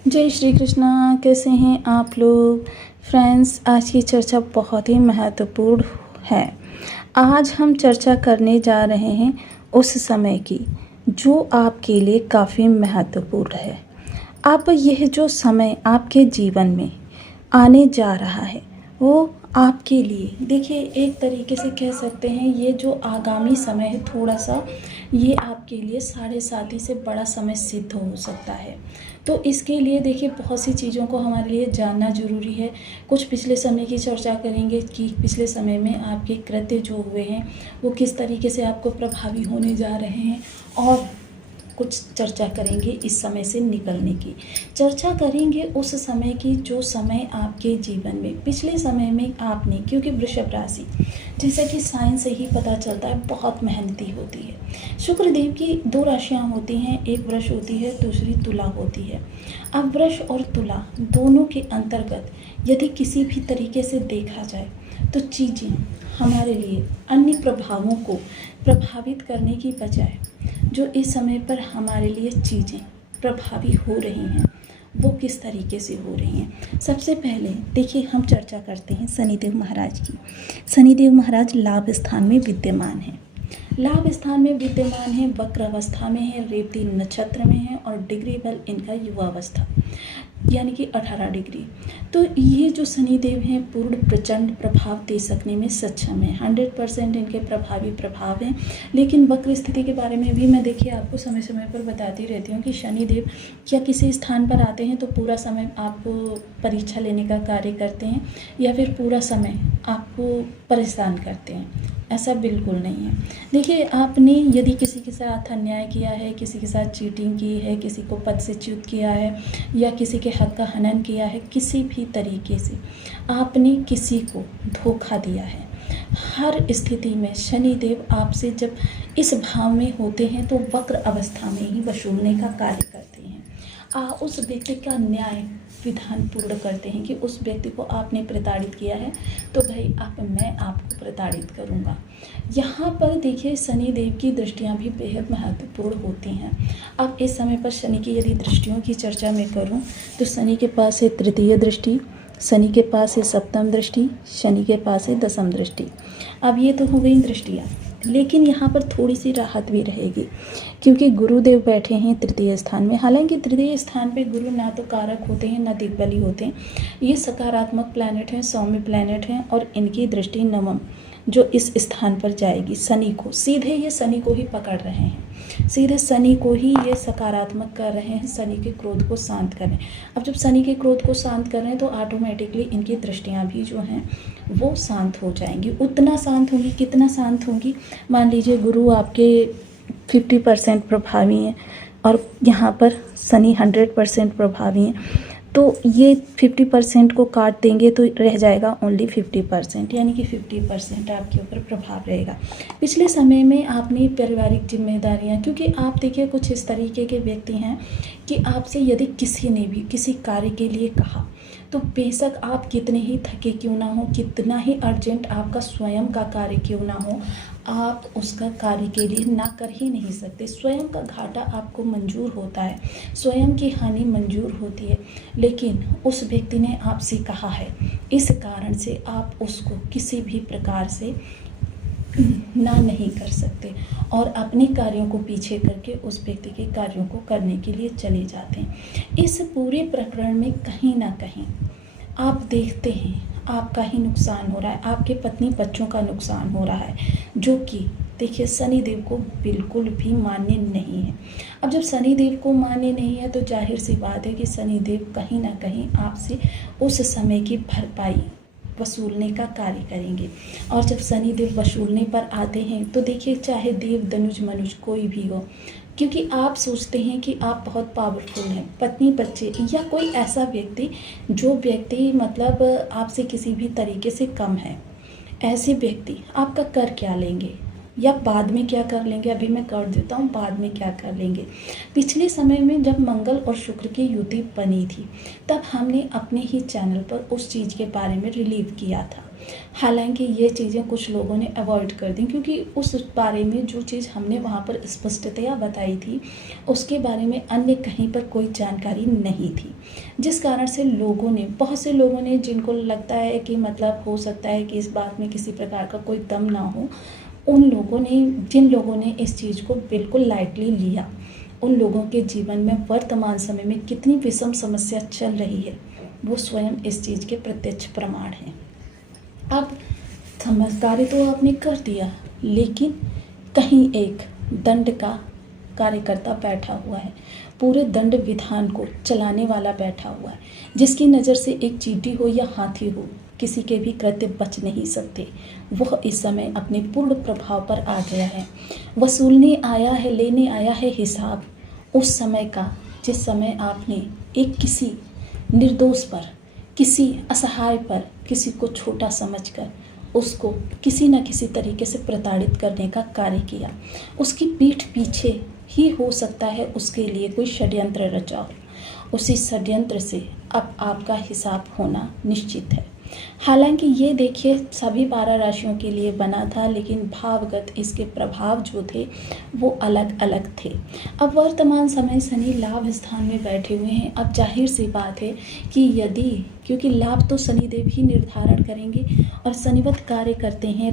जय श्री कृष्णा। कैसे हैं आप लोग फ्रेंड्स। आज की चर्चा बहुत ही महत्वपूर्ण है। आज हम चर्चा करने जा रहे हैं उस समय की जो आपके लिए काफ़ी महत्वपूर्ण है। अब यह जो समय आपके जीवन में आने जा रहा है वो आपके लिए देखिए एक तरीके से कह सकते हैं ये जो आगामी समय है थोड़ा सा ये आपके लिए साढ़े साथी से बड़ा समय सिद्ध हो सकता है। तो इसके लिए देखिए बहुत सी चीज़ों को हमारे लिए जानना ज़रूरी है। कुछ पिछले समय की चर्चा करेंगे कि पिछले समय में आपके कृत्य जो हुए हैं वो किस तरीके से आपको प्रभावी होने जा रहे हैं, और कुछ चर्चा करेंगे इस समय से निकलने की। चर्चा करेंगे उस समय की जो समय आपके जीवन में पिछले समय में आपने, क्योंकि वृषभ राशि जैसा कि साइंस से ही पता चलता है बहुत मेहनती होती है। शुक्रदेव की दो राशियां होती हैं, एक वृष होती है दूसरी तुला होती है। अब वृष और तुला दोनों के अंतर्गत यदि किसी भी तरीके से देखा जाए तो चीज़ें हमारे लिए अन्य प्रभावों को प्रभावित करने की बजाय जो इस समय पर हमारे लिए चीज़ें प्रभावी हो रही हैं वो किस तरीके से हो रही हैं। सबसे पहले देखिए हम चर्चा करते हैं शनिदेव महाराज की। शनिदेव महाराज लाभ स्थान में विद्यमान हैं। लाभ स्थान में विद्यमान है, वक्र अवस्था में है, रेवती नक्षत्र में है और डिग्री बल इनका युवावस्था यानी कि 18 डिग्री। तो ये जो शनिदेव हैं पूर्ण प्रचंड प्रभाव दे सकने में सक्षम है। 100% इनके प्रभावी प्रभाव हैं। लेकिन वक्र स्थिति के बारे में भी मैं देखिए आपको समय समय पर बताती रहती हूँ कि शनिदेव क्या किसी स्थान पर आते हैं तो पूरा समय आपको परीक्षा लेने का कार्य करते हैं या फिर पूरा समय आपको परेशान करते हैं, ऐसा बिल्कुल नहीं है। देखिए आपने यदि किसी के साथ अन्याय किया है, किसी के साथ चीटिंग की है, किसी को पद से च्युत किया है या किसी के हक का हनन किया है, किसी भी तरीके से आपने किसी को धोखा दिया है, हर स्थिति में शनिदेव आपसे जब इस भाव में होते हैं तो वक्र अवस्था में ही वसूलने का कार्य करते हैं। उस व्यक्ति का न्याय विधान पूर्ण करते हैं कि उस व्यक्ति को आपने प्रताड़ित किया है तो भाई मैं आपको प्रताड़ित करूंगा। यहाँ पर देखिए शनिदेव की दृष्टियाँ भी बेहद महत्वपूर्ण होती हैं। अब इस समय पर शनि की यदि दृष्टियों की चर्चा मैं करूँ तो शनि के पास है तृतीय दृष्टि, शनि के पास है सप्तम दृष्टि, शनि के पास है दसम दृष्टि। अब ये तो हो गई दृष्टियाँ, लेकिन यहाँ पर थोड़ी सी राहत भी रहेगी क्योंकि गुरुदेव बैठे हैं तृतीय स्थान में। हालांकि तृतीय स्थान पे गुरु ना तो कारक होते हैं ना दिग्बली होते हैं, ये सकारात्मक प्लैनेट हैं, सौम्य प्लैनेट हैं और इनकी दृष्टि नवम जो इस स्थान पर जाएगी शनि को, सीधे ये शनि को ही पकड़ रहे हैं, सीधे शनि को ही ये सकारात्मक कर रहे हैं, शनि के क्रोध को शांत कर रहे हैं। अब जब शनि के क्रोध को शांत कर रहे हैं तो ऑटोमेटिकली इनकी दृष्टियाँ भी जो हैं वो शांत हो जाएंगी। उतना शांत होंगी, कितना शांत होंगी, मान लीजिए गुरु आपके 50% प्रभावी हैं और यहाँ पर शनि 100% प्रभावी हैं, तो ये 50% को काट देंगे तो रह जाएगा ओनली 50%, यानी कि 50% आपके ऊपर प्रभाव रहेगा। पिछले समय में आपने पारिवारिक जिम्मेदारियां, क्योंकि आप देखिए कुछ इस तरीके के व्यक्ति हैं कि आपसे यदि किसी ने भी किसी कार्य के लिए कहा तो बेशक आप कितने ही थके क्यों ना हो, कितना ही अर्जेंट आपका स्वयं का कार्य क्यों ना हो, आप उसका कार्य के लिए ना कर ही नहीं सकते। स्वयं का घाटा आपको मंजूर होता है, स्वयं की हानि मंजूर होती है, लेकिन उस व्यक्ति ने आपसे कहा है, इस कारण से आप उसको किसी भी प्रकार से ना नहीं कर सकते और अपने कार्यों को पीछे करके उस व्यक्ति के कार्यों को करने के लिए चले जाते हैं। इस पूरे प्रकरण में कहीं ना कहीं आप देखते हैं आपका ही नुकसान हो रहा है, आपके पत्नी बच्चों का नुकसान हो रहा है, जो कि देखिए शनिदेव को बिल्कुल भी मान्य नहीं है। अब जब शनिदेव को मान्य नहीं है तो जाहिर सी बात है कि शनिदेव कहीं ना कहीं आपसे उस समय की भरपाई वसूलने का कार्य करेंगे। और जब शनिदेव वसूलने पर आते हैं तो देखिए चाहे देव धनुज मनुज कोई भी हो, क्योंकि आप सोचते हैं कि आप बहुत पावरफुल हैं, पत्नी बच्चे या कोई ऐसा व्यक्ति जो व्यक्ति मतलब आपसे किसी भी तरीके से कम है, ऐसे व्यक्ति आपका कर क्या लेंगे या बाद में क्या कर लेंगे, अभी मैं कर देता हूँ बाद में क्या कर लेंगे। पिछले समय में जब मंगल और शुक्र की युति बनी थी तब हमने अपने ही चैनल पर उस चीज़ के बारे में रिलीव किया था हालांकि ये चीज़ें कुछ लोगों ने अवॉइड कर दी, क्योंकि उस बारे में जो चीज़ हमने वहाँ पर स्पष्टतया बताई थी उसके बारे में अन्य कहीं पर कोई जानकारी नहीं थी, जिस कारण से बहुत से लोगों ने, जिनको लगता है कि मतलब हो सकता है कि इस बात में किसी प्रकार का कोई दम ना हो, जिन लोगों ने इस चीज़ को बिल्कुल लाइटली लिया, उन लोगों के जीवन में वर्तमान समय में कितनी विषम समस्या चल रही है वो स्वयं इस चीज़ के प्रत्यक्ष प्रमाण हैं। अब समझदारी तो आपने कर दिया, लेकिन कहीं एक दंड का कार्यकर्ता बैठा हुआ है, पूरे दंड विधान को चलाने वाला बैठा हुआ है, जिसकी नज़र से एक चींटी हो या हाथी हो, किसी के भी कृत्य बच नहीं सकते। वह इस समय अपने पूर्ण प्रभाव पर आ गया है, वसूलने आया है, लेने आया है हिसाब उस समय का, जिस समय आपने एक किसी निर्दोष पर, किसी असहाय पर, किसी को छोटा समझकर उसको किसी न किसी तरीके से प्रताड़ित करने का कार्य किया। उसकी पीठ पीछे ही हो सकता है उसके लिए कोई षड्यंत्र रचा हो, उसी षड्यंत्र से अब आपका हिसाब होना निश्चित है। हालांकि ये देखिए सभी 12 राशियों के लिए बना था, लेकिन भावगत इसके प्रभाव जो थे वो अलग अलग थे। अब वर्तमान समय शनि लाभ स्थान में बैठे हुए हैं। अब जाहिर सी बात है कि क्योंकि लाभ तो शनिदेव ही निर्धारण करेंगे, और शनिवत कार्य करते हैं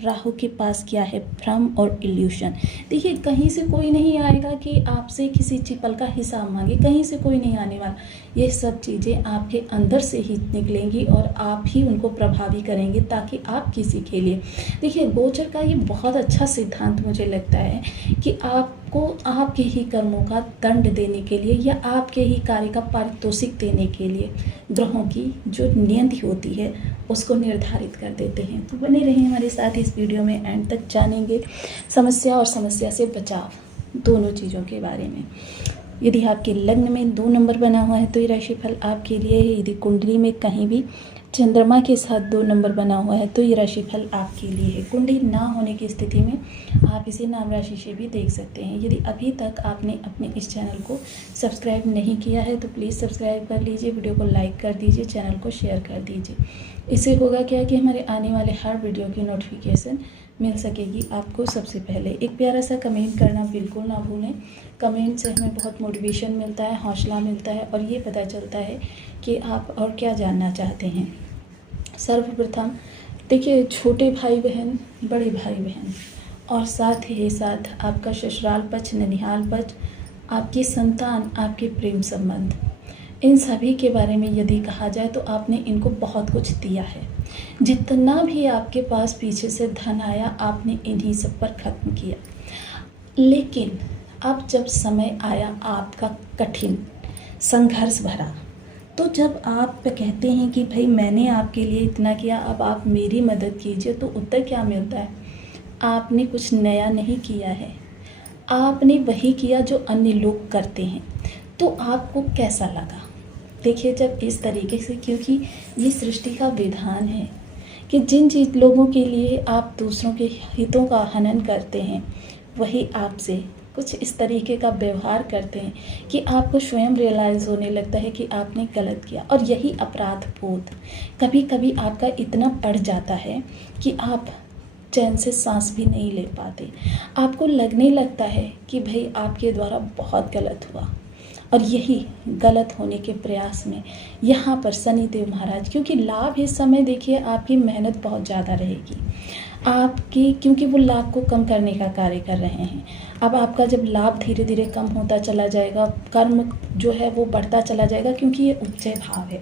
राहु के पास क्या है, भ्रम और इल्यूशन। देखिए कहीं से कोई नहीं आएगा कि आपसे किसी पल का हिसाब मांगे, कहीं से कोई नहीं आने वाला। ये सब चीज़ें आपके अंदर से ही निकलेंगी और आप ही उनको प्रभावी करेंगे, ताकि आप किसी के लिए, देखिए गोचर का ये बहुत अच्छा सिद्धांत मुझे लगता है कि आपको आपके ही कर्मों का दंड देने के लिए या आपके ही कार्य का पारितोषिक देने के लिए ग्रहों की जो नियति होती है उसको निर्धारित कर देते हैं। तो बने रहें हमारे साथ इस वीडियो में, एंड तक जानेंगे समस्या और समस्या से बचाव दोनों चीज़ों के बारे में। यदि आपके लग्न में 2 नंबर बना हुआ है तो ये राशिफल आपके लिए है। यदि कुंडली में कहीं भी चंद्रमा के साथ 2 नंबर बना हुआ है तो ये राशिफल आपके लिए है। कुंडली ना होने की स्थिति में आप इसे नाम राशि से भी देख सकते हैं। यदि अभी तक आपने अपने इस चैनल को सब्सक्राइब नहीं किया है तो प्लीज़ सब्सक्राइब कर लीजिए, वीडियो को लाइक कर दीजिए, चैनल को शेयर कर दीजिए। इससे होगा क्या कि हमारे आने वाले हर वीडियो की नोटिफिकेशन मिल सकेगी आपको सबसे पहले। एक प्यारा सा कमेंट करना बिल्कुल ना भूलें। कमेंट से हमें बहुत मोटिवेशन मिलता है, हौसला मिलता है, और ये पता चलता है कि आप और क्या जानना चाहते हैं। सर्वप्रथम देखिए, छोटे भाई बहन, बड़े भाई बहन, और साथ ही साथ आपका ससुराल पक्ष, ननिहाल पक्ष, आपकी संतान, आपके प्रेम संबंध, इन सभी के बारे में यदि कहा जाए तो आपने इनको बहुत कुछ दिया है। जितना भी आपके पास पीछे से धन आया आपने इन्हीं सब पर खत्म किया। लेकिन अब जब समय आया आपका कठिन संघर्ष भरा, तो जब आप कहते हैं कि भाई मैंने आपके लिए इतना किया, अब आप मेरी मदद कीजिए, तो उत्तर क्या मिलता है? आपने कुछ नया नहीं किया है, आपने वही किया जो अन्य लोग करते हैं। तो आपको कैसा लगा? देखिए जब इस तरीके से, क्योंकि ये सृष्टि का विधान है कि जिन लोगों के लिए आप दूसरों के हितों का हनन करते हैं वही आपसे कुछ इस तरीके का व्यवहार करते हैं कि आपको स्वयं रियलाइज़ होने लगता है कि आपने गलत किया। और यही अपराध बोध कभी कभी आपका इतना बढ़ जाता है कि आप चैन से सांस भी नहीं ले पाते। आपको लगने लगता है कि भाई आपके द्वारा बहुत गलत हुआ, और यही गलत होने के प्रयास में यहाँ पर शनिदेव महाराज, क्योंकि लाभ इस समय देखिए आपकी मेहनत बहुत ज़्यादा रहेगी आपकी, क्योंकि वो लाभ को कम करने का कार्य कर रहे हैं। अब आपका जब लाभ धीरे धीरे कम होता चला जाएगा, कर्म जो है वो बढ़ता चला जाएगा, क्योंकि ये उपचय भाव है।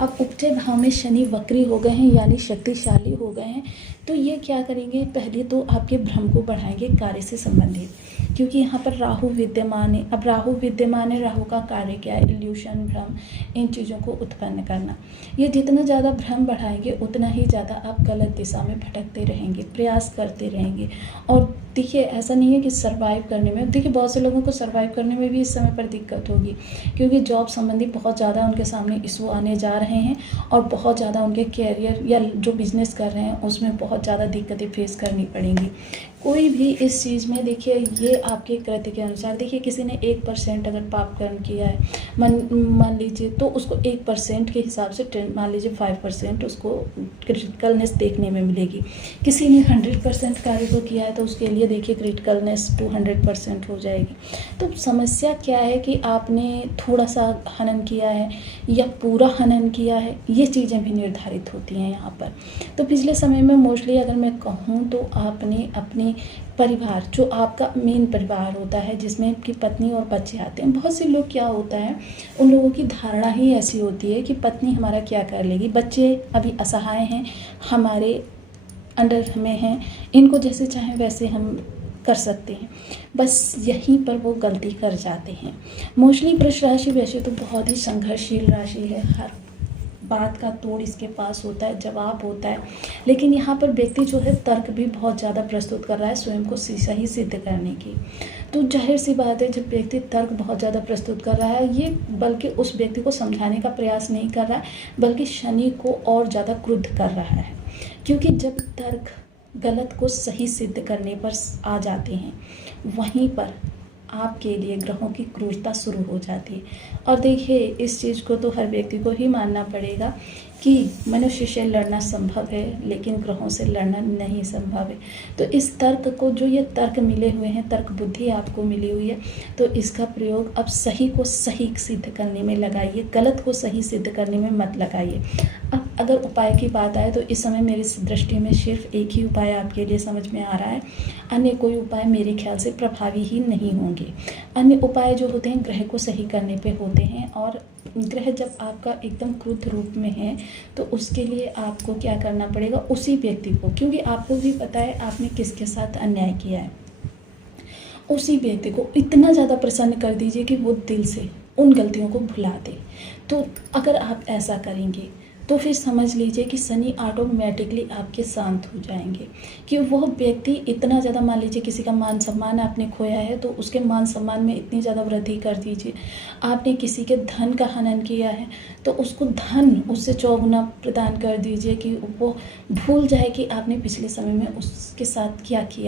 अब उपचय भाव में शनि वक्री हो गए हैं, यानी शक्तिशाली हो गए हैं। तो ये क्या करेंगे, पहले तो आपके भ्रम को बढ़ाएंगे कार्य से संबंधित, क्योंकि यहाँ पर राहु विद्यमान है। अब राहु विद्यमान है, राहु का कार्य क्या है? इल्यूशन, भ्रम, इन चीज़ों को उत्पन्न करना। ये जितना ज़्यादा भ्रम बढ़ाएंगे उतना ही ज़्यादा आप गलत दिशा में भटकते रहेंगे, प्रयास करते रहेंगे, और देखिए ऐसा नहीं है कि सर्वाइव करने में, देखिए बहुत से लोगों को सर्वाइव करने में भी इस समय पर दिक्कत होगी, क्योंकि जॉब संबंधी बहुत ज़्यादा उनके सामने इशू आने जा रहे हैं और बहुत ज़्यादा उनके कैरियर या जो बिज़नेस कर रहे हैं उसमें बहुत ज़्यादा दिक्कतें फेस करनी पड़ेंगी। कोई भी इस चीज़ में देखिए ये आपके कृत्य के अनुसार, देखिए किसी ने 1% अगर पाप कर्म किया है, मान लीजिए, तो उसको 1% के हिसाब से मान लीजिए 5% उसको क्रिटिकलनेस देखने में मिलेगी। किसी ने 100% कार्य को किया है तो उसके लिए देखिए क्रिटिकलनेस 200% हो जाएगी। तो समस्या क्या है कि आपने थोड़ा सा हनन किया है या पूरा हनन किया है, ये चीज़ें भी निर्धारित होती हैं यहाँ पर। तो पिछले समय में मोस्टली अगर मैं कहूँ तो आपने अपने परिवार, जो आपका मेन परिवार होता है जिसमें कि पत्नी और बच्चे आते हैं, बहुत से लोग क्या होता है, उन लोगों की धारणा ही ऐसी होती है कि पत्नी हमारा क्या कर लेगी, बच्चे अभी असहाय हैं, हमारे अंडर में हैं, इनको जैसे चाहें वैसे हम कर सकते हैं। बस यहीं पर वो गलती कर जाते हैं। मोस्टली वृष राशि वैसे तो बहुत ही संघर्षशील राशि है, हर बात का तोड़ इसके पास होता है, जवाब होता है, लेकिन यहाँ पर व्यक्ति जो है तर्क भी बहुत ज़्यादा प्रस्तुत कर रहा है स्वयं को सही सिद्ध करने की। तो जाहिर सी बात है, जब व्यक्ति तर्क बहुत ज़्यादा प्रस्तुत कर रहा है, ये बल्कि उस व्यक्ति को समझाने का प्रयास नहीं कर रहा है, बल्कि शनि को और ज़्यादा क्रुद्ध कर रहा है। क्योंकि जब तर्क गलत को सही सिद्ध करने पर आ जाते हैं, वहीं पर आपके लिए ग्रहों की क्रूरता शुरू हो जाती है। और देखिए इस चीज़ को तो हर व्यक्ति को ही मानना पड़ेगा कि मनुष्य से लड़ना संभव है, लेकिन ग्रहों से लड़ना नहीं संभव है। तो इस तर्क को, जो ये तर्क मिले हुए हैं, तर्क बुद्धि आपको मिली हुई है, तो इसका प्रयोग अब सही को सही सिद्ध करने में लगाइए, गलत को सही सिद्ध करने में मत लगाइए। अब अगर उपाय की बात आए तो इस समय मेरी दृष्टि में सिर्फ एक ही उपाय आपके लिए समझ में आ रहा है, अन्य कोई उपाय मेरे ख्याल से प्रभावी ही नहीं होंगे। अन्य उपाय जो होते हैं ग्रह को सही करने पे होते हैं, और ग्रह जब आपका एकदम क्रुद्ध रूप में है तो उसके लिए आपको क्या करना पड़ेगा, उसी व्यक्ति को, क्योंकि आपको भी पता है आपने किसके साथ अन्याय किया है, उसी व्यक्ति को इतना ज़्यादा प्रसन्न कर दीजिए कि वो दिल से उन गलतियों को भुला दे। तो अगर आप ऐसा करेंगे तो फिर समझ लीजिए कि शनि ऑटोमेटिकली आपके शांत हो जाएंगे, कि वह व्यक्ति इतना ज़्यादा, मान लीजिए किसी का मान सम्मान आपने खोया है तो उसके मान सम्मान में इतनी ज़्यादा वृद्धि कर दीजिए। आपने किसी के धन का हनन किया है तो उसको धन उससे चौगुना प्रदान कर दीजिए, कि वो भूल जाए कि आपने पिछले समय में उसके साथ क्या किया।